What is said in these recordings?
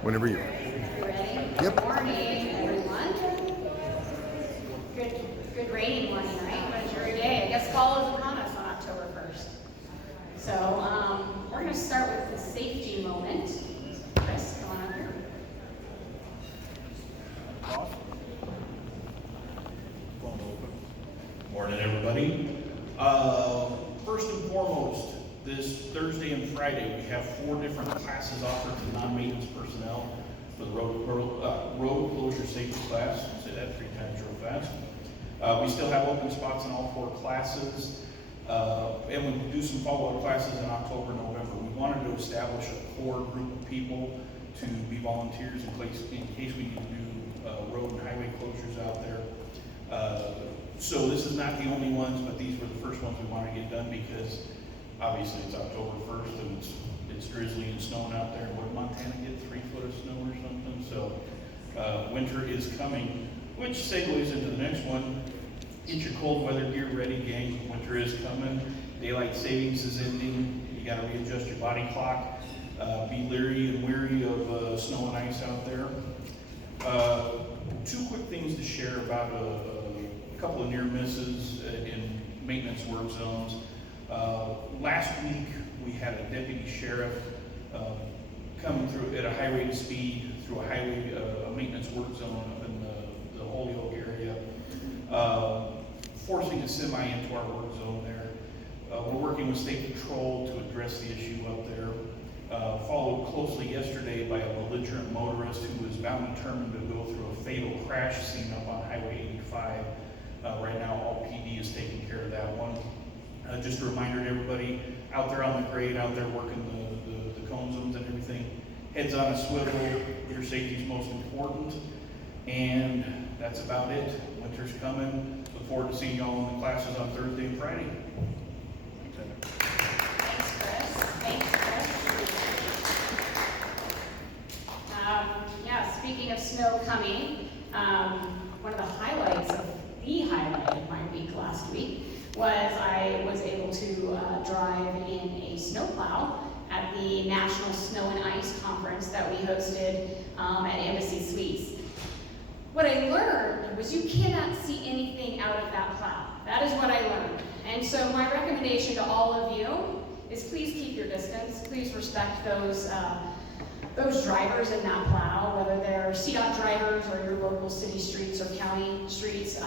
Whenever you are. Ready? Yep. Good morning, everyone. Good rainy morning, right? What a dreary day. I guess fall is upon us on October 1st. So we're going to start with the safety moment. Chris, come on up here. Morning, everybody. First and foremost, this Thursday and Friday, we have 4 different classes offered to non-maintenance personnel for the road closure safety class. I'll say that 3 times real fast. We still have open spots in all 4 classes, and we do some follow-up classes in October, November. We wanted to establish a core group of people to be volunteers in case we need to do road and highway closures out there. So this is not the only ones, but these were the first ones we wanted to get done because obviously it's October 1st and it's drizzly and snowing out there. What did Montana get, 3 foot of snow or something? So winter is coming, which segues into the next one. Get your cold weather gear ready, gang. Winter is coming. Daylight savings is ending. You got to readjust your body clock. Be leery and weary of snow and ice out there. 2 quick things to share about a couple of near misses in maintenance work zones. Last week we had a deputy sheriff come through at a high rate of speed through a highway maintenance work zone up in the Holyoke area, forcing a semi into our work zone there. We're working with state patrol to address the issue up there. Followed closely yesterday by a belligerent motorist who was bound and determined to go through a fatal crash scene up on Highway 85. Right now, all PD is taking care of that one. Just a reminder to everybody out there on the grade, out there working the cone zones and everything, heads on a swivel, your safety is most important. And that's about it. Winter's coming. Look forward to seeing y'all in the classes on Thursday and Friday. Thanks, Chris. Speaking of snow coming, one of the highlights of my week last week was I was able to drive in a snowplow at the National Snow and Ice Conference that we hosted at Embassy Suites. What I learned was you cannot see anything out of that plow. That is what I learned. And so my recommendation to all of you is please keep your distance. Please respect those drivers in that plow, whether they're CDOT drivers or your local city streets or county streets.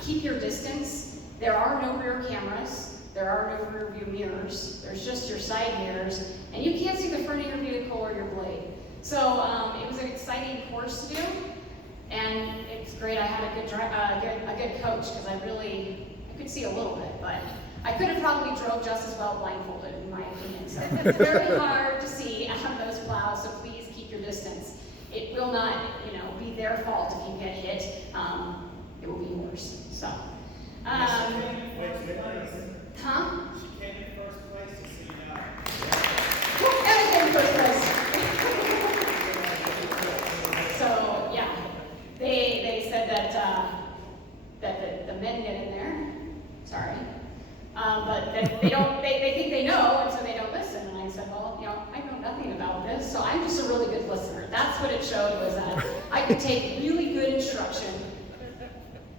Keep your distance. There are no rear cameras. There are no rear view mirrors. There's just your side mirrors, and you can't see the front of your vehicle or your blade. So it was an exciting course to do, and it's great. I had a good coach because I could see a little bit, but I could have probably drove just as well blindfolded, in my opinion. So it's very hard to see on those plows, so please keep your distance. It will not, be their fault if you get hit. It will be yours. So, Huh? She came in first place to see now. Everything came first place. So yeah, they said that the men get in there. Sorry. But they think they know, and so they don't listen. And I said, well, I know nothing about this, so I'm just a really good listener. That's what it showed, was that I could take really good instruction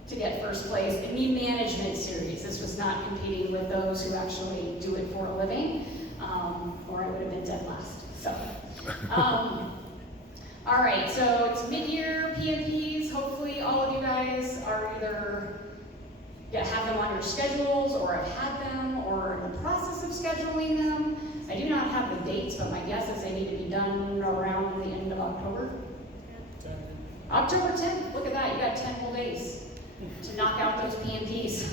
to get first place in the management series. This was not competing with those who actually do it for a living, or I would have been dead last. So, all right, so it's mid-year PMPs. Hopefully all of you guys are either have them on your schedules, or have had them, or in the process of scheduling them. I do not have the dates, but my guess is they need to be done around the end of October. October 10th, look at that, you got 10 whole days to knock out those PMPs.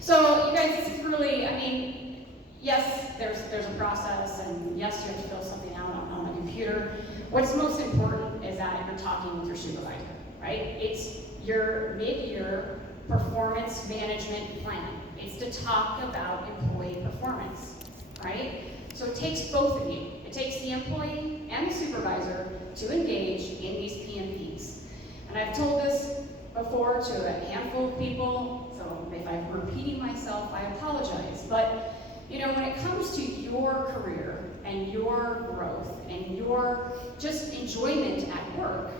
So you guys, this is really, yes, there's a process, and yes, you have to fill something out on the computer. What's most important is that you're talking with your supervisor, right? It's your mid-year performance management plan. It's to talk about employee performance, right? So it takes both of you. It takes the employee and the supervisor to engage in these PMPs. And I've told this before to a handful of people, so if I'm repeating myself, I apologize. But when it comes to your career and your growth and your just enjoyment at work,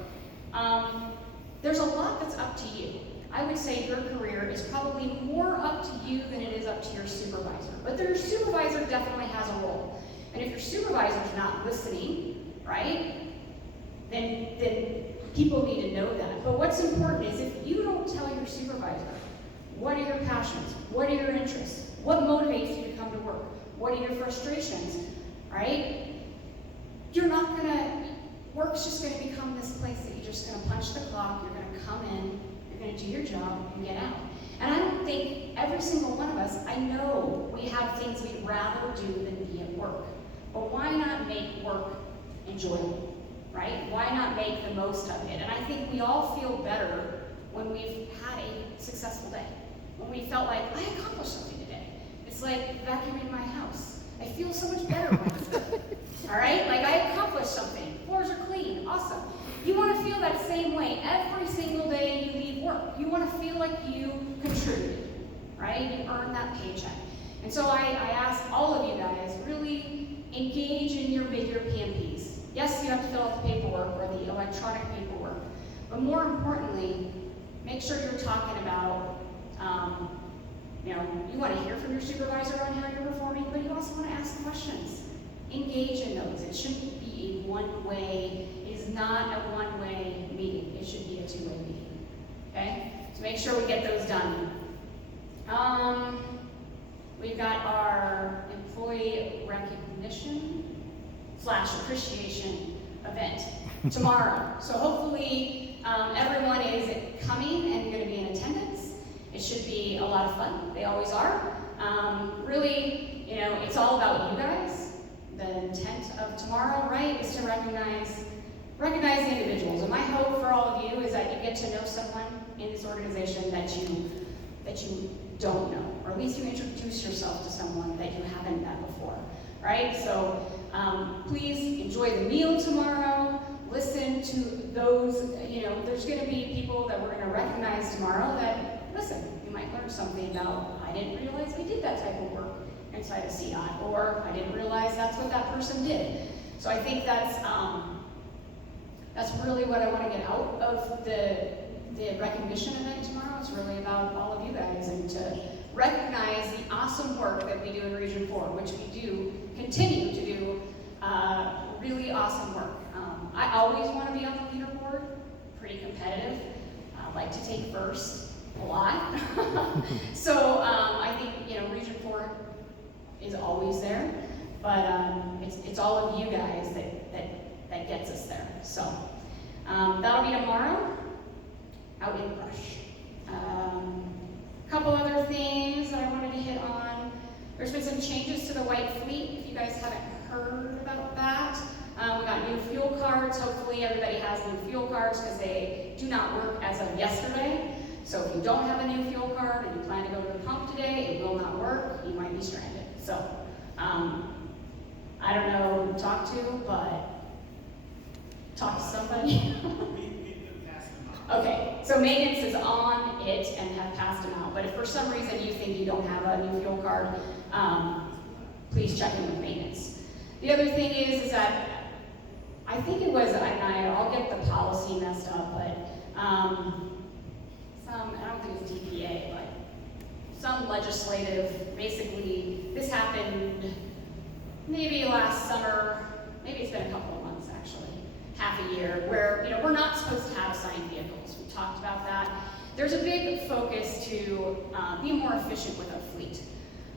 there's a lot that's up to you. I would say your career is probably more up to you than it is up to your supervisor. But your supervisor definitely has a role. And if your supervisor's not listening, right, then people need to know that. But what's important is if you don't tell your supervisor, what are your passions? What are your interests? What motivates you to come to work? What are your frustrations, right? You're not gonna, work's just gonna become this place that you're just gonna punch the clock, you're gonna come in, you're gonna do your job and get out. And I don't think every single one of us, I know we have things we'd rather do than be at work. But why not make work enjoyable, right? Why not make the most of it? And I think we all feel better when we've had a successful day. When we felt like, I accomplished something today. It's like vacuuming my house. I feel so much better when it's done. All right? Like I accomplished something. Floors are clean. Awesome. You want to feel that same way every single day you leave work. You want to feel like you contributed, right? You earned that paycheck. And so I ask all of you guys, really engage in your mid-year PMPs. Yes, you have to fill out the paperwork or the electronic paperwork, but more importantly, make sure you're talking about, you want to hear from your supervisor on how you're performing, but you also want to ask questions. Engage in those. It shouldn't be a one-way, it is not a one-way meeting. It should be a two-way meeting, okay? So make sure we get those done. We've got our employee recognition / appreciation event tomorrow. So hopefully everyone is coming and going to be in attendance. It should be a lot of fun. They always are. Really, it's all about you guys. The intent of tomorrow, right, is to recognize the individuals. And my hope for all of you is that you get to know someone in this organization that you don't know, or at least you introduce yourself to someone that you haven't met before, right? So please enjoy the meal tomorrow. Listen to those, there's going to be people that we're going to recognize tomorrow that, listen, you might learn something about, I didn't realize we did that type of work inside of CDOT, or I didn't realize that's what that person did. So I think that's really what I want to get out of the recognition event tomorrow. It's really about all of you guys and to recognize the awesome work that we do in Region 4, which we do continue to do really awesome work. I always want to be on the leaderboard, pretty competitive. I like to take first a lot. So I think Region 4 is always there, but it's all of you guys that gets us there. So that'll be tomorrow. Out in Brush. A couple other things that I wanted to hit on. There's been some changes to the white fleet, if you guys haven't heard about that. We got new fuel cards. Hopefully everybody has new fuel cards because they do not work as of yesterday. So if you don't have a new fuel card and you plan to go to the pump today, it will not work. You might be stranded. So I don't know who to talk to, but talk to somebody. Okay, so maintenance is on it and have passed them out. But if for some reason you think you don't have a new fuel card, please check in with maintenance. The other thing is that I think it was, I'll get the policy messed up, but I don't think it's DPA, but some legislative, basically, this happened maybe last summer, maybe it's been a couple of months actually. Half a year, where we're not supposed to have assigned vehicles. We talked about that. There's a big focus to be more efficient with our fleet.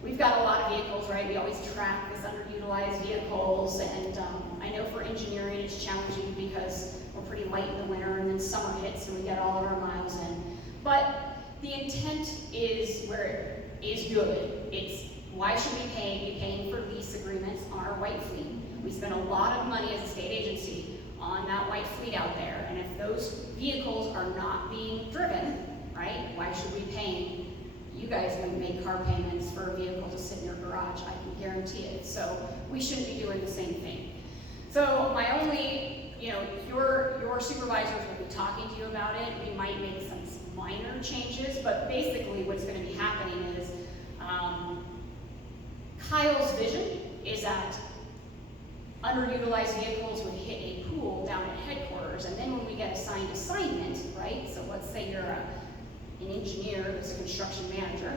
We've got a lot of vehicles, right? We always track this underutilized vehicles, and I know for engineering it's challenging because we're pretty light in the winter, and then summer hits and we get all of our miles in. But the intent is where it is good. It's why should we be paying for lease agreements on our white fleet? We spend a lot of money as a state agency on that white fleet out there, and if those vehicles are not being driven, right, why should we be paying? You guys wouldn't make car payments for a vehicle to sit in your garage, I can guarantee it. So we shouldn't be doing the same thing. So my only, your supervisors will be talking to you about it. We might make some minor changes, but basically what's going to be happening is Kyle's vision is that underutilized vehicles would hit a pool down at headquarters, and then when we get assigned assignment, right? So let's say you're an engineer that's a construction manager,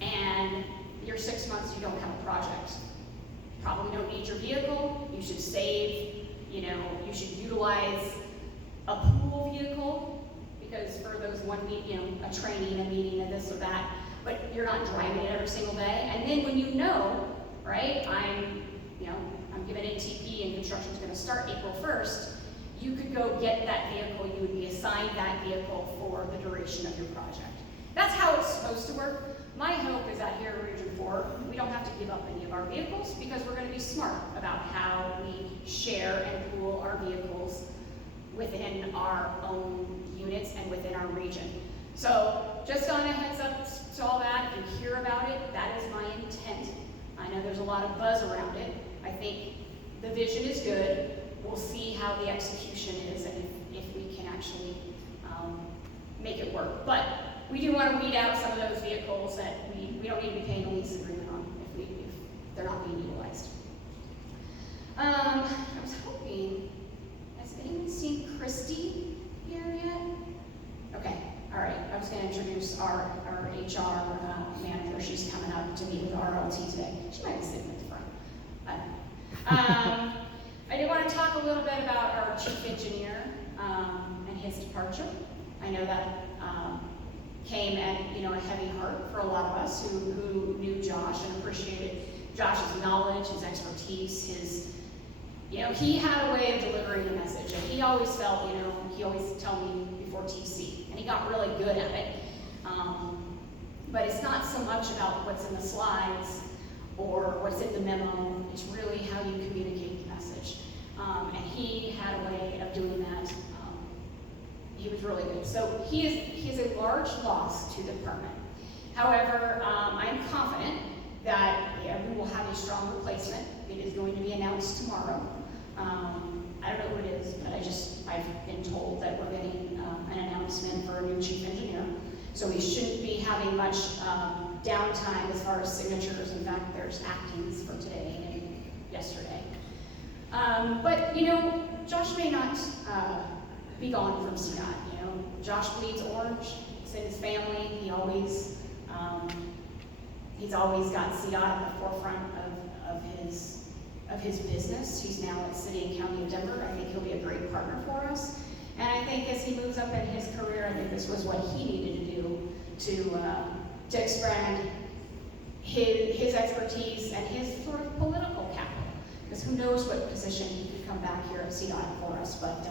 and you're 6 months, you don't have a project. Probably don't need your vehicle, you should save, you should utilize a pool vehicle, because for those one meet, a training, a meeting, and this or that, but you're not driving it every single day. And then when right, I'm given ATP and construction's gonna start April 1st, you could go get that vehicle, you would be assigned that vehicle for the duration of your project. That's how it's supposed to work. My hope is that here in Region 4, we don't have to give up any of our vehicles, because we're gonna be smart about how we share and pool our vehicles within our own units and within our region. So just on a heads up to all that, if you hear about it, that is my intent. I know there's a lot of buzz around it. I think the vision is good. We'll see how the execution is and if we can actually make it work. But we do want to weed out some of those vehicles that we don't need to be paying a lease agreement on if they're not being utilized. I was hoping, has anyone seen Christy here yet? Okay, all right. I was going to introduce our HR manager. She's coming up to meet with RLT today. She might be sitting at the front. I did want to talk a little bit about our chief engineer and his departure. I know that came at a heavy heart for a lot of us who knew Josh and appreciated Josh's knowledge, his expertise, he had a way of delivering the message, and he always felt, he always told me before TC, and he got really good at it. But it's not so much about what's in the slides or what's in the memo, it's really how you communicate the message. And he had a way of doing that. He was really good. So he is a large loss to the department. However, I'm confident that we will have a strong replacement. It is going to be announced tomorrow. I don't know who it is, but I've been told that we're getting an announcement for a new chief engineer. So we shouldn't be having much downtime as far as signatures. In fact, there's actings for today and yesterday. But Josh may not be gone from CDOT. Josh bleeds orange. It's in his family. He's always got CDOT at the forefront of his business. He's now at City and County of Denver. I think he'll be a great partner for us. And I think as he moves up in his career, I think this was what he needed to do to expand his expertise and his sort of political capital. Because who knows what position he could come back here at CDOT for us. But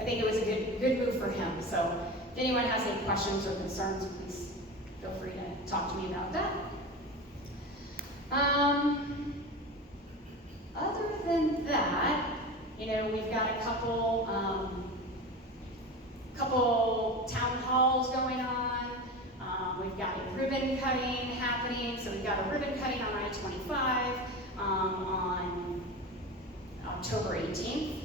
I think it was a good move for him. So if anyone has any questions or concerns, please feel free to talk to me about that. Other than that, we've got a couple town halls going on. We've got a ribbon cutting happening. So we've got a ribbon cutting on I-25 on October 18th.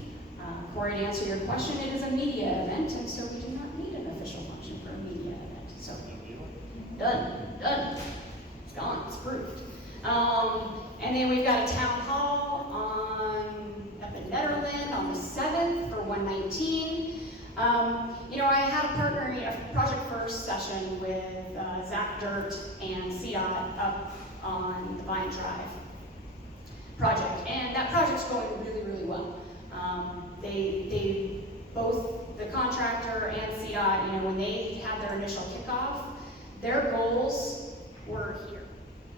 Corey, to answer your question, it is a media event, and so we do not need an official function for a media event. So done. It's gone. It's approved. And then we've got a town hall up in Netherland on the 7th for 119. I had a Project First session with Zach Dirt and CDOT up on the Vine Drive project, and that project's going really, really well. They both, the contractor and CDOT, when they had their initial kickoff, their goals were here.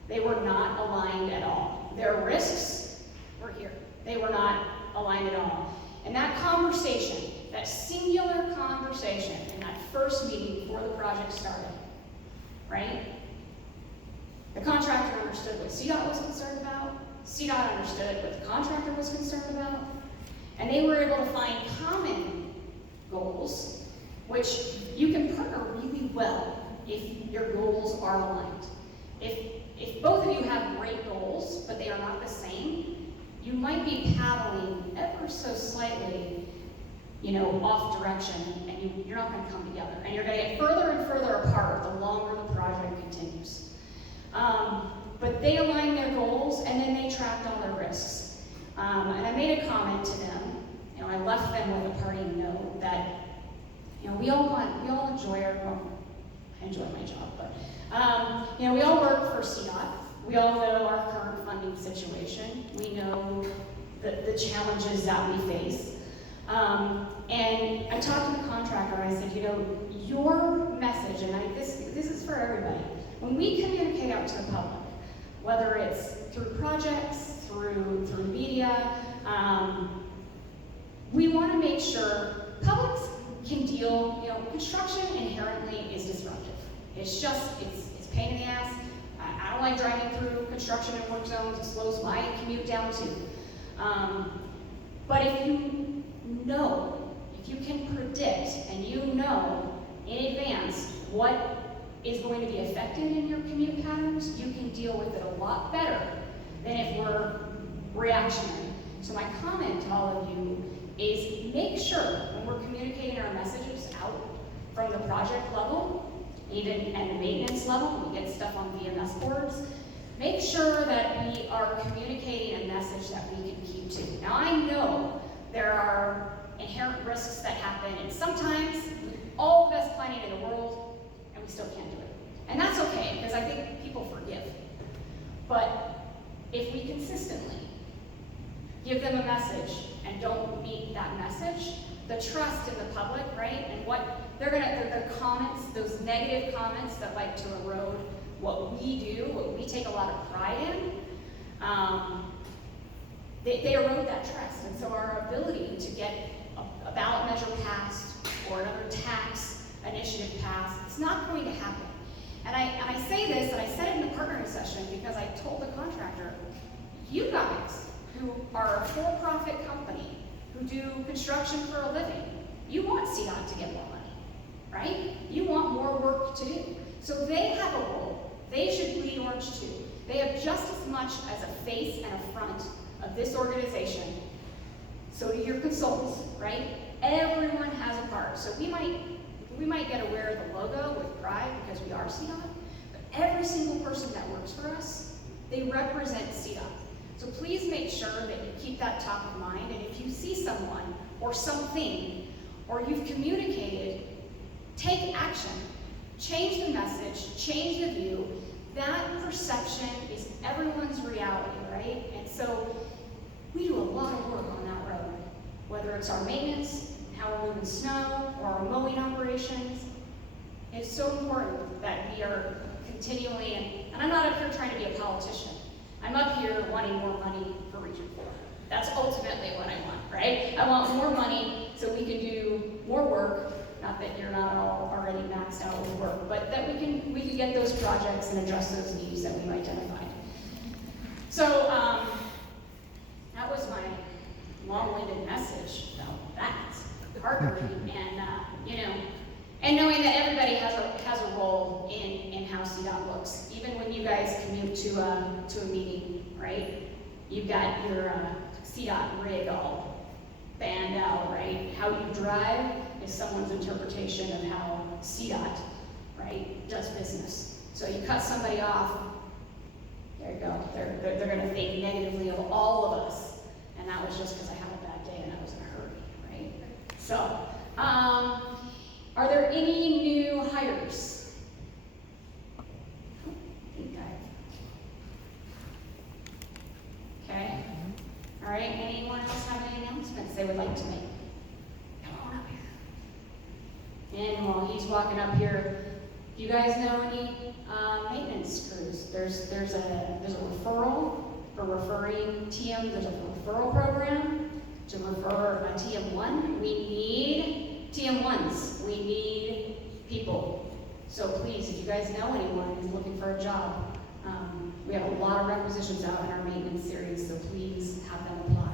They were not aligned at all. Their risks were here. They were not aligned at all. And that conversation, that singular conversation in that first meeting before the project started, right? The contractor understood what CDOT was concerned about. CDOT understood what the contractor was concerned about. And they were able to find common goals, which you can partner really well if your goals are aligned. If both of you have great goals, but they are not the same, you might be paddling ever so slightly, off direction, and you're not going to come together. And you're going to get further and further apart the longer the project continues. But they aligned their goals, and then they tracked all their risks. And I made a comment to them. I left them with a parting note that, we all enjoy I enjoy my job, but, we all work for CDOT. We all know our current funding situation. We know the challenges that we face. And I talked to the contractor, I said, your message, and this is for everybody, when we communicate out to the public, whether it's through projects, through media, we want to make sure publics can deal, construction inherently is disruptive. It's pain in the ass. I don't like driving through construction and work zones. It slows my commute down too. But if you can predict and in advance what is going to be affected in your commute patterns, you can deal with it a lot better than if we're reactionary. So my comment to all of you is make sure when we're communicating our messages out from the project level, even at the maintenance level, we get stuff on VMS boards, make sure that we are communicating a message that we can keep to. Now I know there are inherent risks that happen, and sometimes all the best planning in the world, and we still can't do it. And that's okay, because I think people forgive. But if we consistently give them a message and don't meet that message, the trust in the public, right? And what the comments, those negative comments that like to erode what we do, what we take a lot of pride in, they erode that trust. And so our ability to get a ballot measure passed or another tax initiative passed, it's not going to happen. And I say this, and I said it in the partnering session because I told the contractor, you guys who are a for-profit company who do construction for a living, you want CDOT to get more money, right? You want more work to do. So they have a role. They should bleed orange too. They have just as much as a face and a front of this organization. So do your consultants, right? Everyone has a part. So we might get to wear the logo with pride because we are CDOT, but every single person that works for us, they represent CDOT. So please make sure that you keep that top of mind, and if you see someone or something, or you've communicated, take action. Change the message, change the view. That perception is everyone's reality, right? And so we do a lot of work on that road, whether it's our maintenance, how we're moving snow, or our mowing operations. It's so important that we are continually, and I'm not up here trying to be a politician. I'm up here wanting more money for Region 4. That's ultimately what I want, right? I want more money so we can do more work. Not that you're not all already maxed out with work, but that we can get those projects and address those needs that we've identified. So that was my long-winded message about that partnering, and knowing that everybody has a role in how CDOT looks. Even when you guys commute to a meeting, right? You've got your CDOT rig all banned out, right? How you drive is someone's interpretation of how CDOT, right, does business. So you cut somebody off, there you go. They're going to think negatively of all of us, and that was just because I had a bad day and I was in a hurry, right? So, are there any new hires? Okay. All right. Anyone else have any announcements they would like to make? Come on up here. And while he's walking up here, do you guys know any maintenance crews? There's a referral for referring TM. There's a referral program to refer a TM1. We need TM1s. We need people. So please, if you guys know anyone who's looking for a job, we have a lot of requisitions out in our maintenance series, so please have them apply.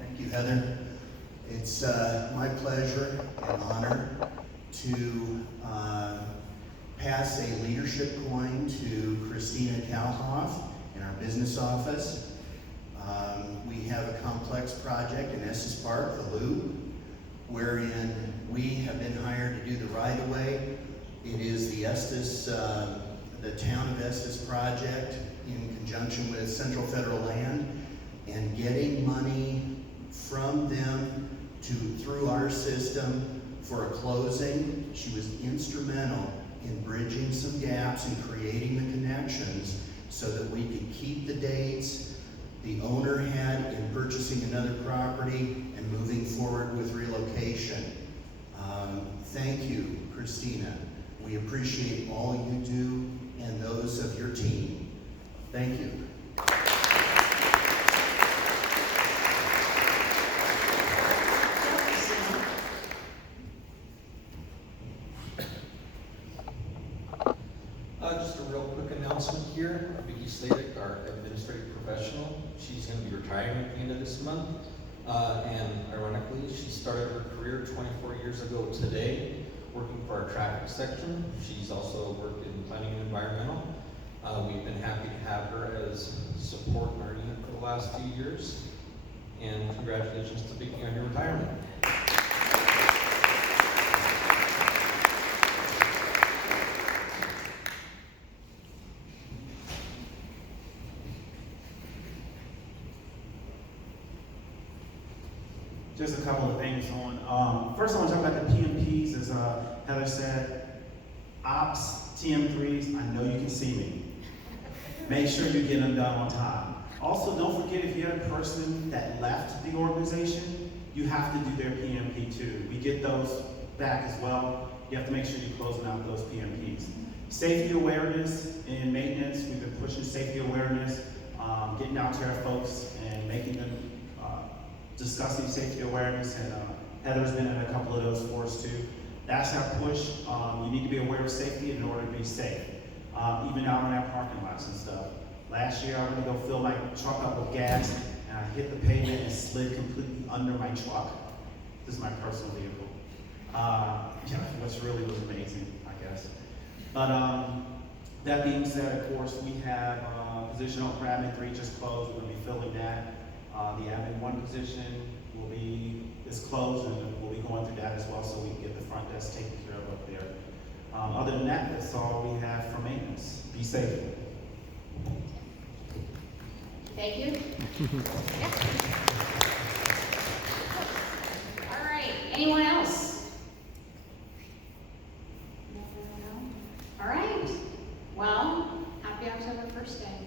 Thank you, Heather. It's my pleasure and honor to pass a leadership coin to Christina Kalhoff in our business office. We have a complex project in Estes Park, the Loop, wherein we have been hired to do the right-of-way. It is the Estes, the Town of Estes project. in conjunction with Central Federal Land and getting money from them through our system for a closing. She was instrumental in bridging some gaps and creating the connections so that we could keep the dates the owner had in purchasing another property and moving forward with relocation. Thank you, Christina. We appreciate all you do and those of your team. Thank you. Just a real quick announcement here. Vicki Sladek, our administrative professional, she's going to be retiring at the end of this month. And ironically, she started her career 24 years ago today, working for our traffic section. She's also worked in planning and environmental. We've been happy to have her as support in our unit for the last few years. And congratulations to Vicki on your retirement. Just a couple of things on, first I want to talk about the PMPs, as Heather said. Ops, TM3s, I know you can see me. Make sure you get them done on time. Also, don't forget, if you had a person that left the organization, you have to do their PMP too. We get those back as well. You have to make sure you're closing out those PMPs. Safety awareness in maintenance, we've been pushing safety awareness, getting out to our folks and making them discussing safety awareness, and Heather's been in a couple of those for us too. That's our push. You need to be aware of safety in order to be safe, even out on our parking lots and stuff. Last year, I went to go fill my truck up with gas, and I hit the pavement and slid completely under my truck. This is my personal vehicle. Which really was amazing, I guess. But that being said, of course, we have position on Admin 3 just closed. We're going to be filling that. The Admin 1 position is closed, and we'll be going through that as well, so we can get the front desk taken care of up there. Other than that, that's all we have for maintenance. Be safe. Thank you. Yeah. All right, anyone else? No? All right, well, happy October 1st day.